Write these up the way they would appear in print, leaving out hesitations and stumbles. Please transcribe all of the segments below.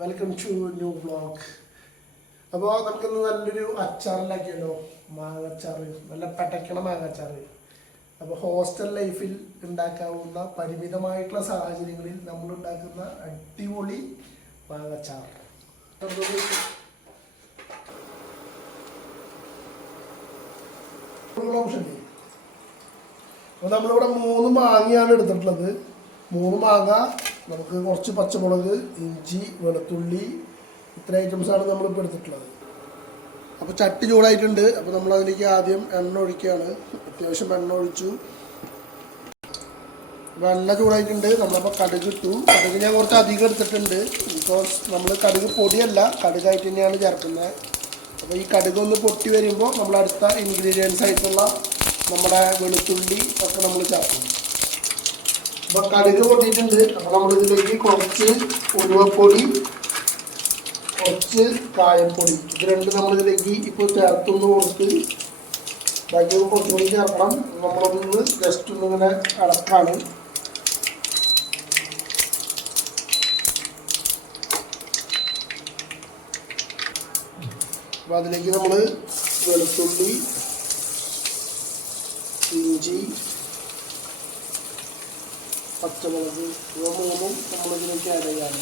Welcome to new vlog. അപ്പോൾ നമുക്കിന്ന് നല്ലൊരു അച്ചാറുണ്ടാക്കിയല്ലോ, മാങ്ങച്ചാർ, നല്ല പടയ്ക്കണ മാങ്ങച്ചാർ. അപ്പോൾ ഹോസ്റ്റൽ ലൈഫിൽ ഉണ്ടാക്കാവുന്ന പരിമിതമായിട്ടുള്ള സാഹചര്യങ്ങളിൽ നമ്മൾ ഉണ്ടാക്കുന്ന അടിപൊളി മാങ്ങച്ചാർ. അപ്പോൾ നമ്മളിവിടെ 3 മാങ്ങയാണ് എടുത്തിട്ടുള്ളത്. 3 മാങ്ങ, നമുക്ക് കുറച്ച് പച്ചമുളക്, ഇഞ്ചി, വെളുത്തുള്ളി, ഇത്ര ഐറ്റംസാണ് നമ്മളിപ്പോൾ എടുത്തിട്ടുള്ളത്. അപ്പോൾ ചട്ടി ചൂടായിട്ടുണ്ട്. അപ്പോൾ നമ്മളതിലേക്ക് ആദ്യം എണ്ണ ഒഴിക്കുകയാണ്. അത്യാവശ്യം എണ്ണ ഒഴിച്ചു. അപ്പോൾ എണ്ണ ചൂടായിട്ടുണ്ട്. നമ്മളപ്പോൾ കടുക് ഇട്ടു. കടുക് ഞാൻ കുറച്ച് അധികം എടുത്തിട്ടുണ്ട്. ബിക്കോസ് നമ്മൾ കടുക് പൊടിയല്ല, കടുകായിട്ട് തന്നെയാണ് ചേർക്കുന്നത്. അപ്പോൾ ഈ കടുക് ഒന്ന് പൊട്ടി വരുമ്പോൾ നമ്മൾ അടുത്ത ഇൻഗ്രീഡിയൻസ് ആയിട്ടുള്ള നമ്മുടെ വെളുത്തുള്ളി ഒക്കെ നമ്മൾ ചേർക്കും. അപ്പോൾ കടുക് പൊട്ടിയിട്ടുണ്ട്. അപ്പോൾ നമ്മളിതിലേക്ക് കുറച്ച് ഉലുവപ്പൊടി, കുറച്ച് കായപ്പൊടി, ഇത് രണ്ടും നമ്മളിതിലേക്ക് ഇപ്പോൾ ചേർത്തൊന്ന് കൊടുത്ത് ബാക്കി കുറച്ചുകൂടി ചേർക്കണം. നമ്മളൊന്ന് ജസ്റ്റ് ഒന്നിങ്ങനെ ഇളക്കാണ്. അപ്പോൾ അതിലേക്ക് നമ്മൾ വെളുത്തുള്ളി, ഇഞ്ചി, പച്ചമുളക്, ഇവ 3ഉം നമ്മളിതിലേക്ക് ആഡ് ചെയ്യാണ്.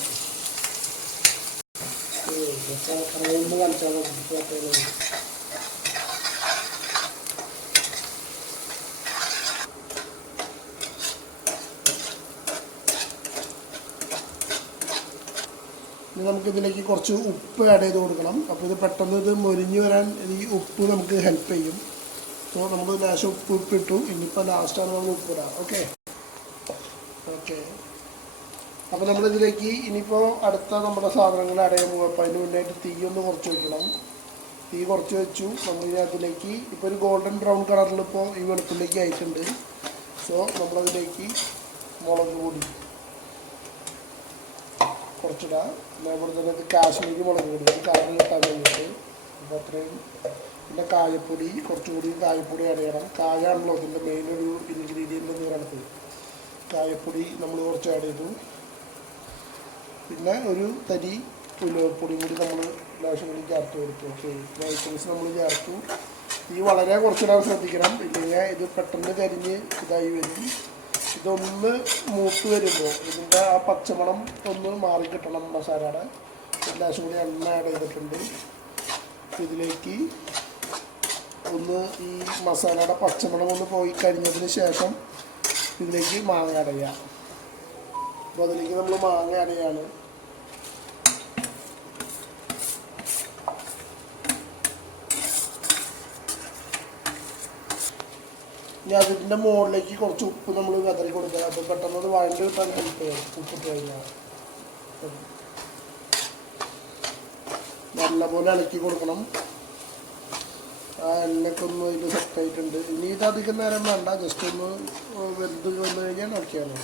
കളിച്ചാൽ മതി. ഇനി നമുക്കിതിലേക്ക് കുറച്ച് ഉപ്പ് ആഡ് ചെയ്ത് കൊടുക്കണം. അപ്പോൾ ഇത് പെട്ടെന്ന് ഇത് മൊരിഞ്ഞ് വരാൻ ഈ ഉപ്പ് നമുക്ക് ഹെൽപ്പ് ചെയ്യും. സോ നമ്മൾ ലേശം ഉപ്പിട്ടു. ഇനിയിപ്പോൾ ലാസ്റ്റാണ് നമ്മൾ ഉപ്പിടാം. ഓക്കെ. അപ്പോൾ നമ്മളിതിലേക്ക് ഇനിയിപ്പോൾ അടുത്ത നമ്മുടെ സാധനങ്ങൾ ആഡ് ചെയ്യാൻ പോകും. അപ്പോൾ അതിന് മുന്നായിട്ട് തീ ഒന്ന് കുറച്ച് വയ്ക്കണം. തീ കുറച്ച് വെച്ചു. നമ്മളിനി അതിലേക്ക് ഇപ്പോൾ ഒരു ഗോൾഡൻ ബ്രൗൺ കളറിൽ ഇപ്പോൾ ഈ വെളുത്തുള്ളിലേക്ക് ആയിട്ടുണ്ട്. സോ നമ്മളതിലേക്ക് മുളക് പൊടി കുറച്ചിടാം. അതേപോലെ തന്നെ ഇത് കാശ്മീരി മുളക് പൊടി, അത് കളർ കിട്ടാൻ വേണ്ടിയിട്ട്. അപ്പോൾ അത്രയും. പിന്നെ കായപ്പൊടി, കുറച്ചുകൂടി കായപ്പൊടി ആഡ് ചെയ്യണം. കായാണല്ലോ ഇതിൻ്റെ മെയിൻ ഒരു ഇൻഗ്രീഡിയൻ്റ് എന്ന് പറയുന്നത്. കായപ്പൊടി നമ്മൾ കുറച്ച് ആഡ് ചെയ്തു. പിന്നെ ഒരു തരി ഉലുവപ്പൊടി കൂടി നമ്മൾ ലേശം കൂടി ചേർത്ത് കൊടുത്തു. ഓക്കെ, ഐറ്റംസ് നമ്മൾ ചേർത്തു. ഈ വളരെ കുറച്ചിടാൻ ശ്രദ്ധിക്കണം, ഇല്ലെങ്കിൽ ഇത് പെട്ടെന്ന് കരിഞ്ഞ് ഇതായി വരും. ഇതൊന്ന് മൂത്ത് വരുമ്പോൾ ഇതിൻ്റെ ആ പച്ചമണം ഒന്ന് മാറിക്കിട്ടണം മസാലയുടെ. ലേശം കൂടി എണ്ണ ആഡ് ചെയ്തിട്ടുണ്ട്. ഇതിലേക്ക് ഒന്ന് ഈ മസാലയുടെ പച്ചമണം ഒന്ന് പോയി കഴിഞ്ഞതിന് ശേഷം ഇതിലേക്ക് മാങ്ങ ആഡ് ചെയ്യാം. അപ്പോൾ അതിലേക്ക് നമ്മൾ മാങ്ങ ആഡ് ചെയ്യാണ്. ഇനി അതിൻ്റെ മുകളിലേക്ക് കുറച്ച് ഉപ്പ് നമ്മൾ കതറി കൊടുക്കുക. അപ്പോൾ പെട്ടെന്ന് അത് വഴണ്ട് കിട്ടാൻ ഹെൽപ്പ് ചെയ്യും. ഉപ്പിട്ട് കഴിഞ്ഞാൽ നല്ലപോലെ ഇളക്കി കൊടുക്കണം. ആ എണ്ണയൊക്കെ ഒന്ന് ഇതിൽ സെറ്റായിട്ടുണ്ട്. ഇനി ഇത് അധികം നേരം വേണ്ട, ജസ്റ്റ് ഒന്ന് വെന്ത് വന്നു കഴിഞ്ഞാൽ നോക്കിയാണ്.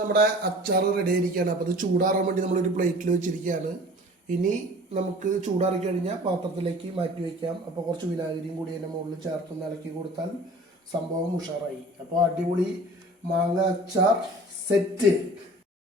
നമ്മുടെ അച്ചാർ റെഡി ആയിരിക്കുകയാണ്. അപ്പോൾ അത് ചൂടാറാൻ വേണ്ടി നമ്മളൊരു പ്ലേറ്റിൽ വെച്ചിരിക്കുകയാണ്. ഇനി നമുക്ക് ചൂടാറി കഴിഞ്ഞാൽ പാത്രത്തിലേക്ക് മാറ്റി വയ്ക്കാം. അപ്പോൾ കുറച്ച് വിനാഗിരിയും കൂടി അതിൻ്റെ മുകളിൽ ചേർത്തൊന്ന് ഇളക്കി കൊടുത്താൽ സംഭവം ഉഷാറായി. അപ്പോൾ അടിപൊളി മാങ്ങ അച്ചാർ സെറ്റ്.